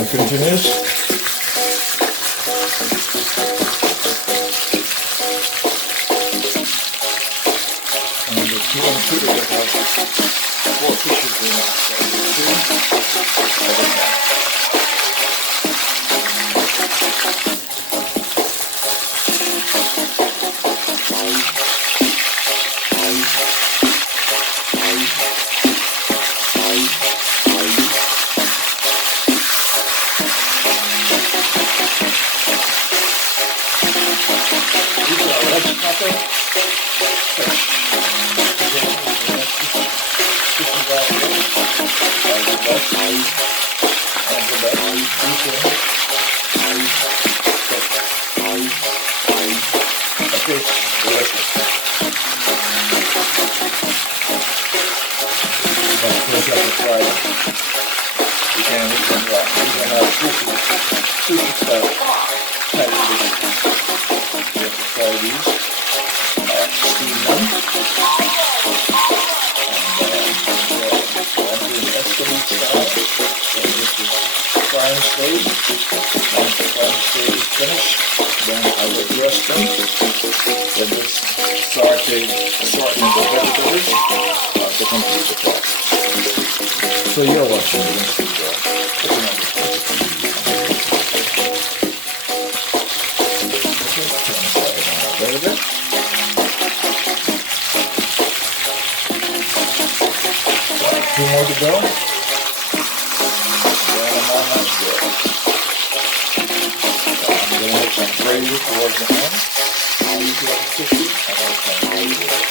timer continues. And the 2 and 2 will have 4 fishes in it. So the 2 over 10. Sushi style type fish. You have to fry these, steam them, and I'm doing escalate style. So this is frying stage. Once the frying stage is finished, then I will dress them. Then this sautéed assortment of vegetables to complete the process. So you're watching the Winston show. A little bit. 2 more to go. Then I'm almost there. I'm going to make some gravy towards the end. 250. And I'll come right there.